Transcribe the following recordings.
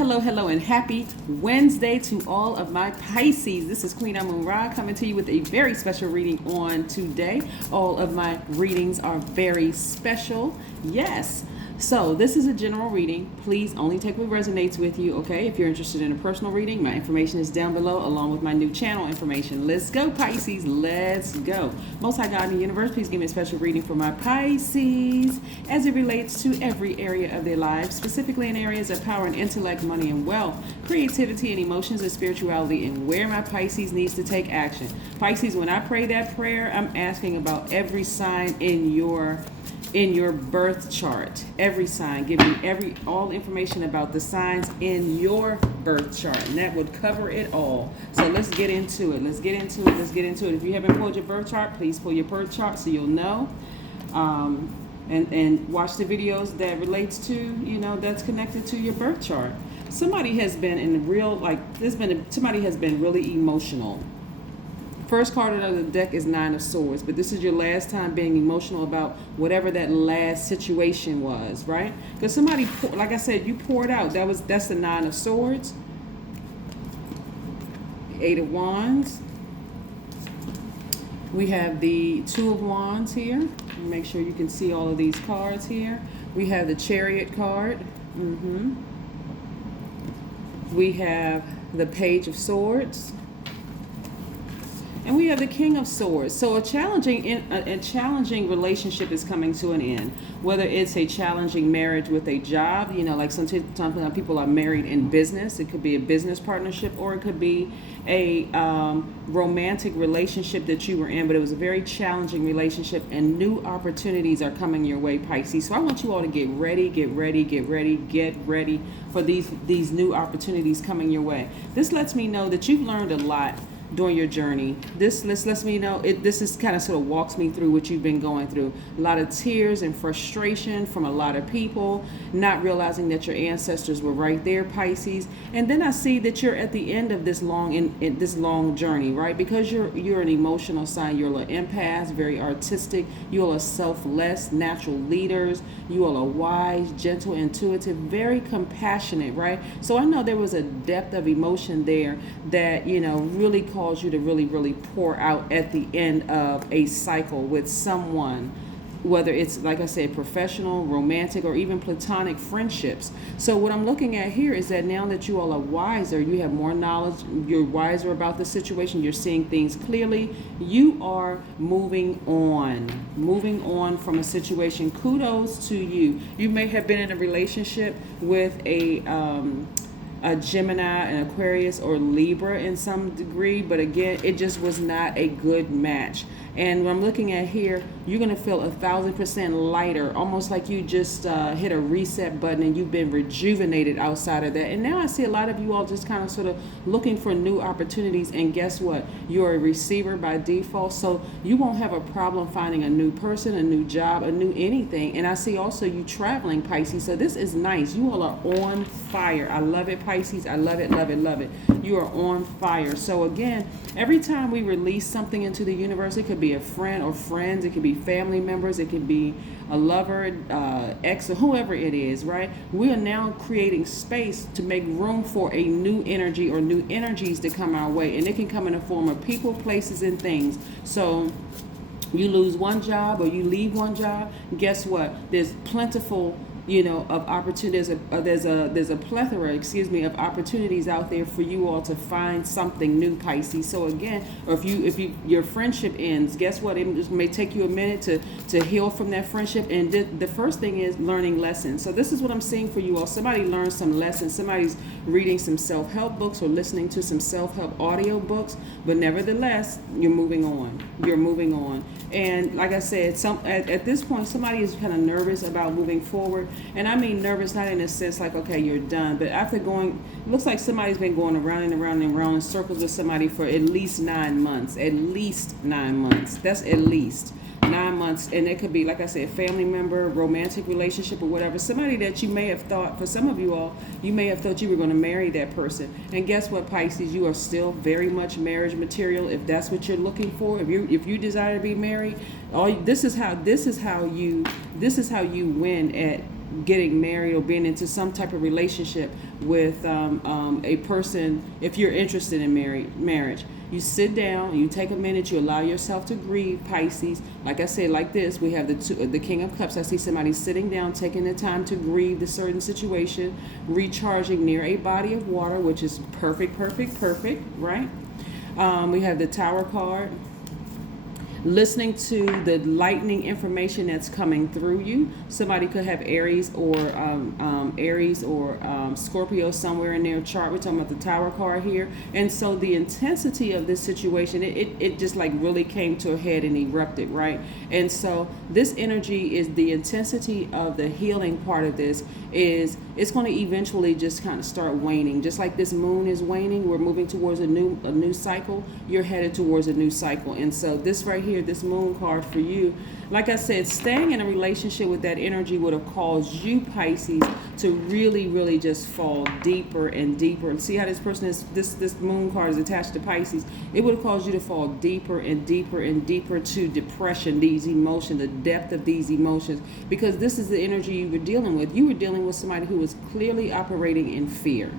hello, and happy Wednesday to all of my Pisces. This is Queen Amun Ra coming to you with a very special reading on today. All of my readings are very special. Yes. So this is a general reading. Please only take what resonates with you, okay? If you're interested in a personal reading, my information is down below along with my new channel information. Let's go, Pisces. Let's go. Most High God in the universe, please give me a special reading for my Pisces as it relates to every area of their lives, specifically in areas of power and intellect, money and wealth, creativity and emotions and spirituality, and where my Pisces needs to take action. Pisces, when I pray that prayer, I'm asking about every sign in your birth chart. Every sign, give me all information about the signs in your birth chart, and that would cover it all. So let's get into it. Let's get into it. If you haven't pulled your birth chart, please pull your birth chart so you'll know. And watch the videos that relates to, that's connected to your birth chart. Somebody has been somebody has been really emotional. First card out of the deck is Nine of Swords, but this is your last time being emotional about whatever that last situation was, right? Because somebody, like I said, you poured out. That's the Nine of Swords, Eight of Wands. We have the Two of Wands here. Make sure you can see all of these cards here. We have the Chariot card. We have the Page of Swords. And we have the King of Swords. So a challenging relationship is coming to an end. Whether it's a challenging marriage with a job, like sometimes people are married in business. It could be a business partnership, or it could be a romantic relationship that you were in, but it was a very challenging relationship, and new opportunities are coming your way, Pisces. So I want you all to get ready for these new opportunities coming your way. This lets me know that you've learned a lot during your journey. This lets me know this is kind of sort of walks me through what you've been going through. A lot of tears and frustration from a lot of people, not realizing that your ancestors were right there, Pisces. And then I see that you're at the end of this long journey, right? Because you're an emotional sign. You're an empath, very artistic. You all are selfless, natural leaders. You all are wise, gentle, intuitive, very compassionate, right? So I know there was a depth of emotion there that really cause you to really pour out at the end of a cycle with someone, whether it's, like I said, professional, romantic, or even platonic friendships. So what I'm looking at here is that now that you all are wiser, you have more knowledge, you're wiser about the situation, you're seeing things clearly, you are moving on from a situation. Kudos to you. You may have been in a relationship with a Gemini, an Aquarius, or Libra in some degree, but again, it just was not a good match. And what I'm looking at here, you're going to feel 1,000% lighter, almost like you just hit a reset button and you've been rejuvenated outside of that. And now I see a lot of you all just kind of sort of looking for new opportunities. And guess what? You're a receiver by default, so you won't have a problem finding a new person, a new job, a new anything. And I see also you traveling, Pisces. So this is nice. You all are on fire. I love it, Pisces. I love it. You are on fire. So again, every time we release something into the universe, it could be a friend or friends, it could be family members, it could be a lover, ex, or whoever it is, right? We are now creating space to make room for a new energy or new energies to come our way, and it can come in the form of people, places, and things. So you lose one job or you leave one job, guess what? There's plentiful of opportunities. There's a plethora, of opportunities out there for you all to find something new, Pisces. So again, or if your friendship ends, guess what? It may take you a minute to heal from that friendship. And the first thing is learning lessons. So this is what I'm seeing for you all. Somebody learned some lessons. Somebody's reading some self-help books or listening to some self-help audio books. But nevertheless, you're moving on. And like I said, at this point, somebody is kind of nervous about moving forward. And I mean nervous, not in a sense like, okay, you're done. But after it looks like somebody's been going around and around and around in circles with somebody for at least 9 months. That's at least 9 months. And it could be, like I said, family member, romantic relationship, or whatever. Somebody that you may have thought, for some of you all, you may have thought you were going to marry that person. And guess what, Pisces? You are still very much marriage material if that's what you're looking for. If you desire to be married, this is how you win at getting married or being into some type of relationship with a person. If you're interested in marriage, you sit down, you take a minute, you allow yourself to grieve, Pisces. Like I said, like this, we have the King of Cups. I see somebody sitting down, taking the time to grieve the certain situation, recharging near a body of water, which is perfect, right? We have the Tower card. Listening to the lightning information that's coming through you. Somebody could have Aries or Scorpio somewhere in their chart. We're talking about the Tower card here. And so the intensity of this situation, it just like really came to a head and erupted, right? And so this energy is the intensity of the healing part of this is it's going to eventually just kind of start waning. Just like this moon is waning, we're moving towards a new cycle. You're headed towards a new cycle. And so this right here, this moon card for you, like I said, staying in a relationship with that energy would have caused you, Pisces, to really just fall deeper and deeper. And see how this person is, this moon card is attached to Pisces. It would have caused you to fall deeper and deeper and deeper to depression, these emotions, the depth of these emotions, because this is the energy you were dealing with. You were dealing with somebody who was clearly operating in fear.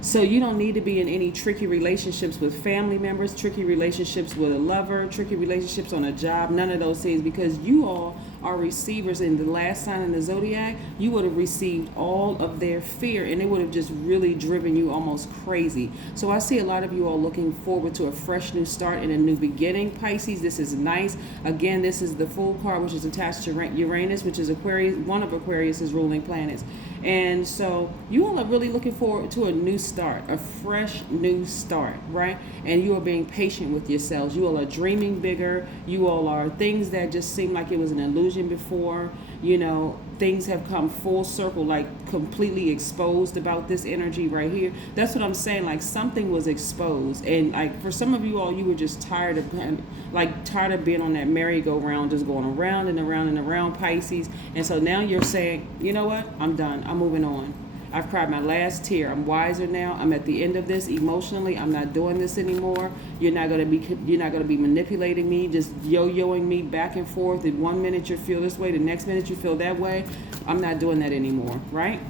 So you don't need to be in any tricky relationships with family members, tricky relationships with a lover, tricky relationships on a job, none of those things, because you all are receivers. In the last sign in the Zodiac, you would have received all of their fear, and it would have just really driven you almost crazy. So I see a lot of you all looking forward to a fresh new start and a new beginning, Pisces. This is nice. Again, this is the Fool card, which is attached to Uranus, which is Aquarius, one of Aquarius's ruling planets. And so you all are really looking forward to a new start, a fresh new start, right? And you are being patient with yourselves. You all are dreaming bigger. You all are things that just seemed like it was an illusion before. You know, things have come full circle, like completely exposed about this energy right here. That's what I'm saying. Like something was exposed. And like for some of you all, you were just tired of being on that merry-go-round, just going around and around and around, Pisces. And so now you're saying, you know what? I'm done. I'm moving on. I've cried my last tear. I'm wiser now. I'm at the end of this emotionally. I'm not doing this anymore. You're not gonna be manipulating me, just yo-yoing me back and forth. In 1 minute you feel this way, the next minute you feel that way. I'm not doing that anymore, right?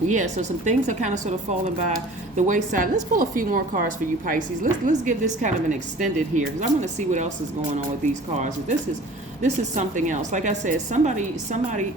Yeah, so some things are kind of sort of falling by the wayside. Let's pull a few more cards for you, Pisces. Let's give this kind of an extended here, because I'm going to see what else is going on with these cards. This is something else. Like I said, somebody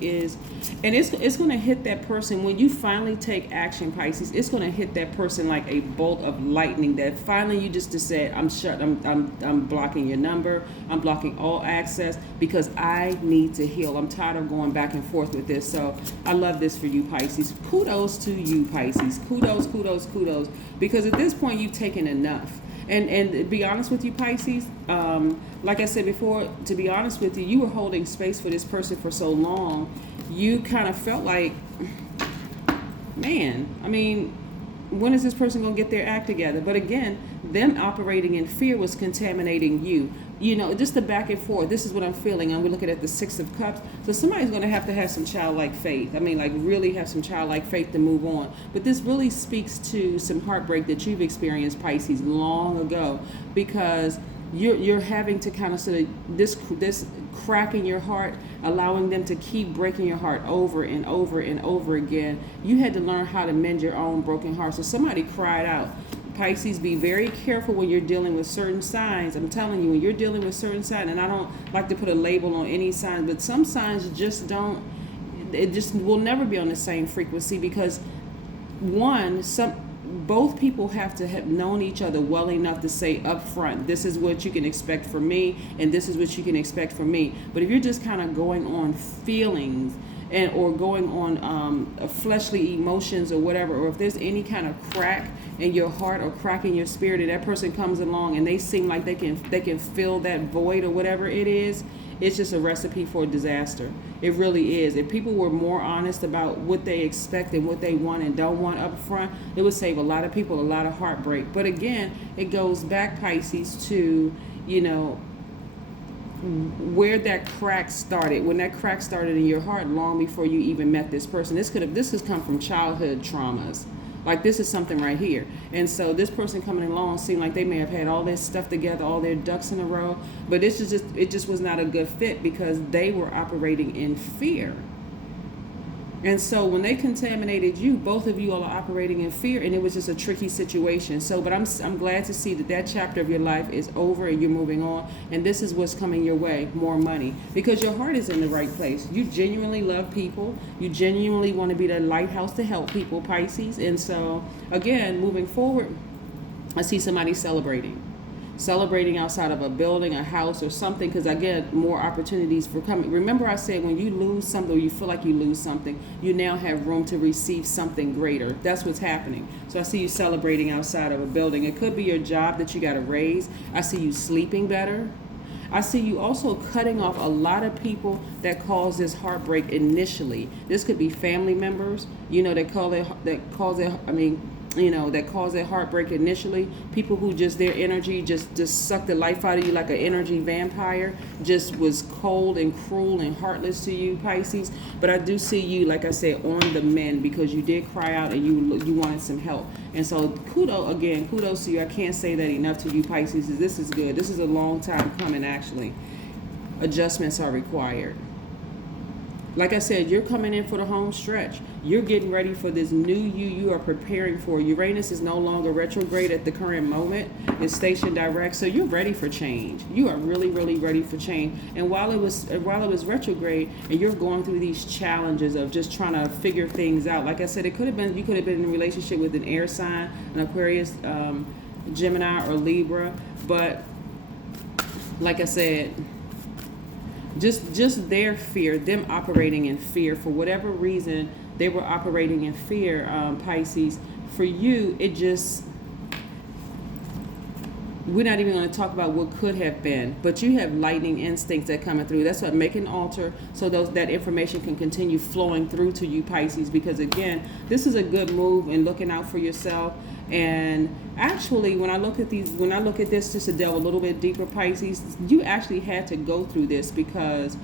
is, and it's going to hit that person when you finally take action, Pisces. It's going to hit that person like a bolt of lightning. That finally you just said, I'm blocking your number. I'm blocking all access because I need to heal. I'm tired of going back and forth with this. So I love this for you, Pisces. Kudos to you, Pisces. Kudos. Because at this point you've taken enough. And to be honest with you, Pisces, like I said before, to be honest with you, you were holding space for this person for so long, you kind of felt like, man, I mean, when is this person going to get their act together? But again, them operating in fear was contaminating you. You know, just the back and forth. This is what I'm feeling. I'm looking at the Six of Cups. So somebody's going to have some childlike faith. I mean, like really have some childlike faith to move on. But this really speaks to some heartbreak that you've experienced, Pisces, long ago, because you're having to kind of sort of this crack in your heart, allowing them to keep breaking your heart over and over and over again. You had to learn how to mend your own broken heart. So somebody cried out. Pisces, be very careful when you're dealing with certain signs. I'm telling you, when you're dealing with certain signs, and I don't like to put a label on any sign, but some signs just don't, it just will never be on the same frequency because both people have to have known each other well enough to say up front, this is what you can expect from me, and this is what you can expect from me. But if you're just kind of going on feelings, or going on fleshly emotions or whatever, or if there's any kind of crack in your heart or crack in your spirit, and that person comes along and they seem like they can fill that void or whatever it is, it's just a recipe for disaster. It really is. If people were more honest about what they expect and what they want and don't want up front, it would save a lot of people a lot of heartbreak. But again, it goes back, Pisces, to, you know, where that crack started, when that crack started in your heart long before you even met this person. This has come from childhood traumas. Like this is something right here. And so this person coming along seemed like they may have had all their stuff together, all their ducks in a row, but it just was not a good fit because they were operating in fear. And so when they contaminated you, both of you all are operating in fear, and it was just a tricky situation. So, but I'm glad to see that that chapter of your life is over and you're moving on, and this is what's coming your way, more money, because your heart is in the right place. You genuinely love people. You genuinely want to be the lighthouse to help people, Pisces. And so, again, moving forward, I see somebody celebrating outside of a building, a house, or something, because I get more opportunities for coming. Remember I said when you lose something, or you feel like you lose something, you now have room to receive something greater. That's what's happening. So I see you celebrating outside of a building. It could be your job that you got a raise. I see you sleeping better. I see you also cutting off a lot of people that cause this heartbreak initially. This could be family members, that cause that heartbreak initially. People who just, their energy just sucked the life out of you like an energy vampire, just was cold and cruel and heartless to you, Pisces. But I do see you, like I said, on the mend, because you did cry out and you wanted some help. And so kudos to you. I can't say that enough to you, Pisces. This is good. This is a long time coming, actually. Adjustments are required. Like I said, you're coming in for the home stretch. You're getting ready for this new you are preparing for. Uranus is no longer retrograde at the current moment. It's stationed direct. So you're ready for change. You are really, really ready for change. And while it was retrograde and you're going through these challenges of just trying to figure things out, like I said, you could have been in a relationship with an air sign, an Aquarius, Gemini, or Libra. But like I said, just their fear, them operating in fear, for whatever reason they were operating in fear, Pisces. For you, it just, we're not even going to talk about what could have been, but you have lightning instincts that coming through. That's what make an altar, so that information can continue flowing through to you, Pisces, because again, this is a good move in looking out for yourself. And actually, when I look at this, just to delve a little bit deeper, Pisces, you actually had to go through this because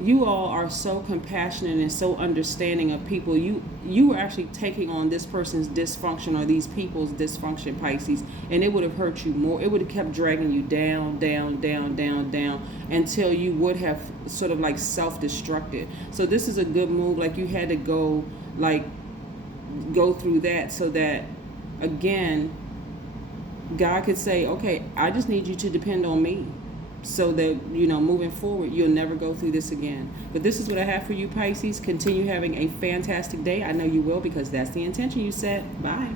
you all are so compassionate and so understanding of people. You were actually taking on this person's dysfunction or these people's dysfunction, Pisces, and it would have hurt you more. It would have kept dragging you down, down, down, down, down, until you would have sort of like self-destructed. So this is a good move. Like, you had to go through that, so that again, God could say, okay, I just need you to depend on me, so that, moving forward, you'll never go through this again. But this is what I have for you, Pisces. Continue having a fantastic day. I know you will, because that's the intention you set. Bye.